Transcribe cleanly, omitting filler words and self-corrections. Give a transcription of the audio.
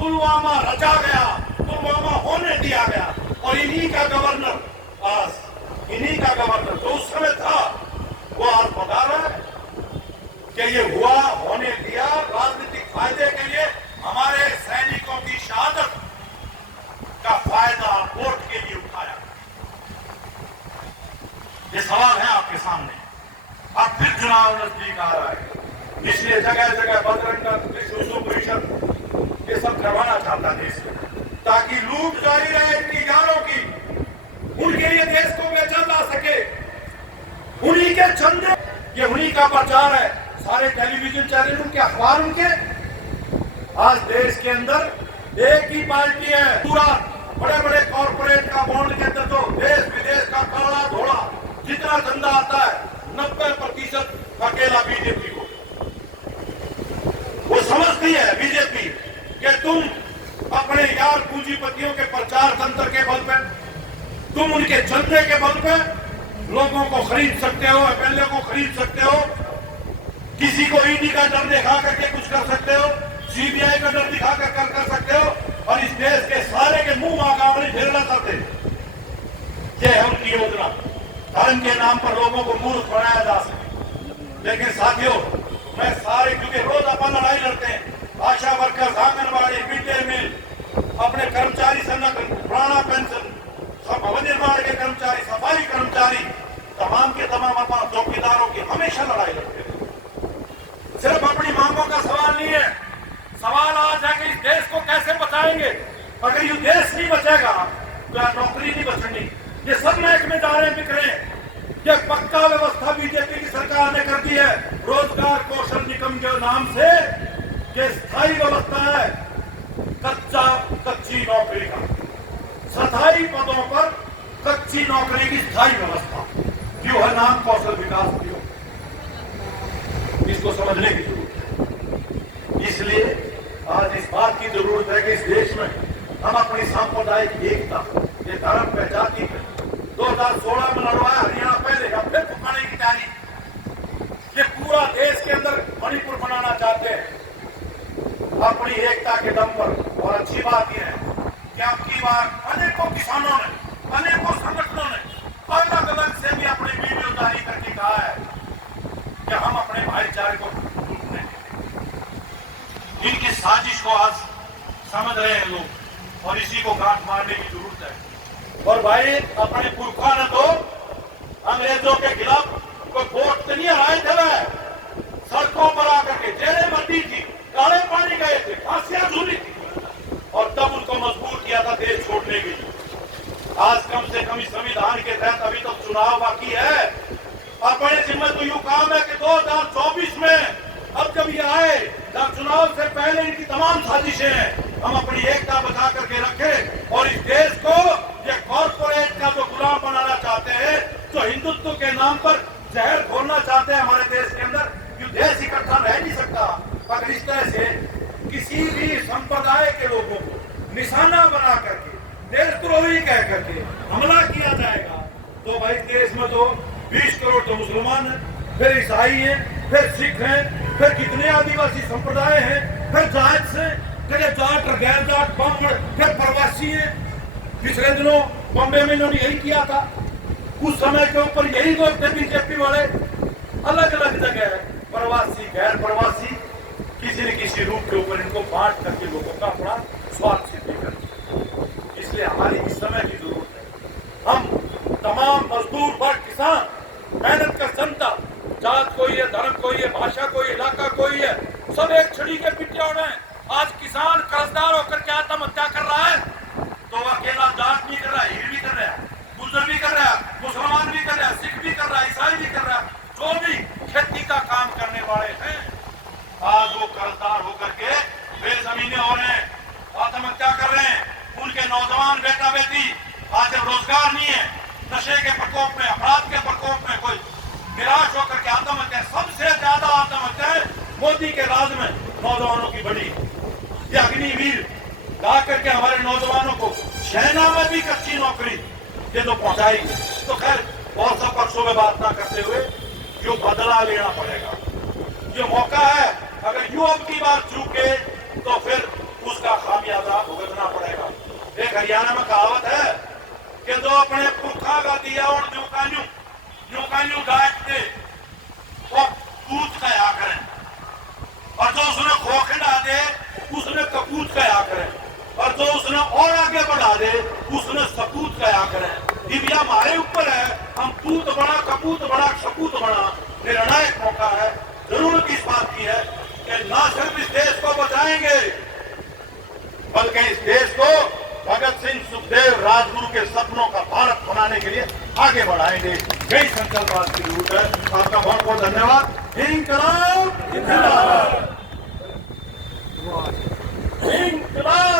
पुलवामा रचा गया, पुलवामा होने दिया गया, और इन्हीं का गवर्नर जो उस समय था वो आज बता रहा है कि ये हुआ, होने दिया, राजनीतिक फायदे के लिए हमारे सैनिकों की शहादत का फायदा वोट के लिए उठाया। ये सवाल है आपके सामने। अब फिर चुनाव नजदीक आ रहा है, इसलिए जगह जगह बजरंग दल, विश्व परिषद ये सब करवाना चाहता देश में, ताकि लूट जारी रहे इतनी गारों की, उनके लिए देश को बेचा जा सके, उन्हीं के चंदे, ये उन्हीं का प्रचार है। सारे टेलीविजन चैनल उनके, अखबार उनके। आज देश के अंदर एक ही पार्टी है, पूरा बड़े बड़े कॉर्पोरेट का बॉन्ड के अंदर जो देश विदेश का काला धोला जितना धंधा आता है 90% अकेला बीजेपी को। वो समझती है बीजेपी कि तुम अपने यार पूंजीपतियों के प्रचार तंत्र के बल पे, तुम उनके चंदे के बल पे लोगों को खरीद सकते हो, एमएलए को खरीद सकते हो, किसी को ईडी का डर दिखा करके कुछ कर सकते हो, सीबीआई का डर दिखा कर सकते हो, और इस देश के सारे के मुंह आगावड़ी फेरना चाहते। ये है उनकी योजना, धर्म के नाम पर लोगों को मूर्ख बनाया जा सके। लेकिन साथियों, मैं सारे, क्योंकि रोज अपन लड़ाई लड़ते हैं, ASHA workers, anganwadi, mid day meal, अपने कर्मचारी संगठन, पुराना पेंशन, भवन निर्माण के कर्मचारी, सफाई कर्मचारी, तमाम के तमाम अपना चौकीदारों की हमेशा लड़ाई लड़ते हैं। सिर्फ अपनी मांगों का सवाल नहीं है, सवाल आज है कि इस देश को कैसे बचाएंगे। अगर ये देश नहीं बचेगा तो यार नौकरी नहीं बचनी। ये सब महकमे जा रहे हैं, बिक रहे हैं। ये पक्का व्यवस्था बीजेपी की सरकार ने कर दी है, रोजगार कौशल निगम के नाम से। ये स्थायी व्यवस्था है कच्ची नौकरी का, स्थायी पदों पर कच्ची नौकरी की स्थायी व्यवस्था, जो है नाम कौशल विकास उद्योग। इसको समझने की जरूरत है। इसलिए आज इस बात की जरूरत है कि इस देश में हम अपनी सांप्रदायिक एकता, ये धर्म पे, जाति पे 2016 में लड़वाया हरियाणा पहले, अब फिर फुकाने की तैयारी। ये पूरा देश के अंदर मणिपुर बनाना चाहते हैं अपनी एकता के दम पर। और अच्छी बात यह है कि अब की बार अनेकों किसानों ने, अनेकों संगठनों ने अलग अलग से भी अपनी वीडियो जारी करके कहा है कि हम अपने भाईचारे को टूटने देंगे। इनकी साजिश को आज समझ रहे हैं लोग, और इसी को गांठ मारने की जरूरत है। और भाई, अपने पुरखा ने तो अंग्रेजों के खिलाफ कोई वोट तो नहीं हराए थे, वह सड़कों पर आकर के जेलें बंदी थी, काले पानी गए थे, फांसियां झूली थी, और तब उनको मजबूर किया था देश छोड़ने के लिए। आज कम से कम इस संविधान के तहत अभी तक चुनाव बाकी है। अपने जिम्मे तो यूं काम है कि 2024 में अब जब ये आए, जब चुनाव से पहले इनकी तमाम साजिशें हैं, हम अपनी एकता बचा करके रखें, और इस देश को ये कॉर्पोरेट का जो गुलाम बनाना चाहते हैं, जो हिंदुत्व के नाम पर जहर घोलना चाहते हैं हमारे देश के अंदर, ये देश इकट्ठा रह नहीं सकता। अगर इस तरह से किसी भी संप्रदाय के लोगों को निशाना बना करके, देशद्रोही कह करके हमला किया जाएगा, तो भाई देश में तो 20 करोड़ तो मुसलमान हैं, फिर ईसाई हैं, फिर सिख हैं, फिर कितने आदिवासी संप्रदाय हैं, फिर जाट से, फिर जाट और गैर जाट, ब्राह्मण, फिर प्रवासी हैं। पिछले दिनों बॉम्बे में इन्होंने यही किया था, उस समय के ऊपर यही लोग थे बीजेपी वाले। अलग अलग जगह प्रवासी, गैर प्रवासी, किसी न किसी रूप के ऊपर इनको बांट करके लोगों का अपना स्वार्थ सिद्धि करते। इसलिए हमारी इस समय की जरूरत है, हम तमाम मजदूर वर्ग, किसान, मेहनत का जनता, जात कोई है, धर्म कोई है, भाषा कोई, इलाका कोई है, सब एक छड़ी के पीछे होना है। आज किसान कर्जदार होकर के आत्महत्या कर रहा है, तो अकेला जाट नहीं कर रहा है, हिंदू भी कर रहा है, गुर्जर भी कर रहा है, मुसलमान भी कर रहा है, सिख भी कर रहा है, ईसाई भी कर रहा है, जो भी खेती का काम करने वाले हैं, आज वो कर्जदार होकर के बेजमीने हो रहे हैं, आत्महत्या कर रहे हैं। उनके नौजवान बेटा बेटी आज जब रोजगार नहीं है, नशे के प्रकोप में, अपराध के प्रकोप में कोई निराश होकर के आत्महत्या, सबसे ज्यादा आत्महत्या मोदी के राज में नौजवानों की बढ़ी। ये अग्निवीर ला करके हमारे नौजवानों को सेना में भी कच्ची नौकरी ये तो पहुंचाई। तो खैर बहुत सब पक्षों में बात ना करते हुए जो बदला लेना पड़ेगा, जो मौका है, अगर यूं अब की बात चूके तो फिर उसका खामियाजा खामियाजा भुगतना पड़ेगा। एक हरियाणा में कहावत है कि जो अपने पुरखा का दिया और न्यू गाज दे वो कूच कया करें, और जो उसने खोखला दे उसने कपूत कया करें, और जो उसने और आगे बढ़ा दे उसने सपूत कया करें। ये हमारे ऊपर है, हम पूत बड़ा कपूत बड़ा सपूत बड़ा। निर्णायक मौका है, जरूरत इस बात की है कि न सिर्फ इस देश को बचाएंगे बल्कि इस देश को भगत सिंह सुखदेव राजगुरु के सपनों का भारत बनाने के लिए आगे बढ़ाएंगे। यही संकल्प की जरूरत है। आपका बहुत बहुत धन्यवाद। इंकलाब जिंदाबाद, इंकलाब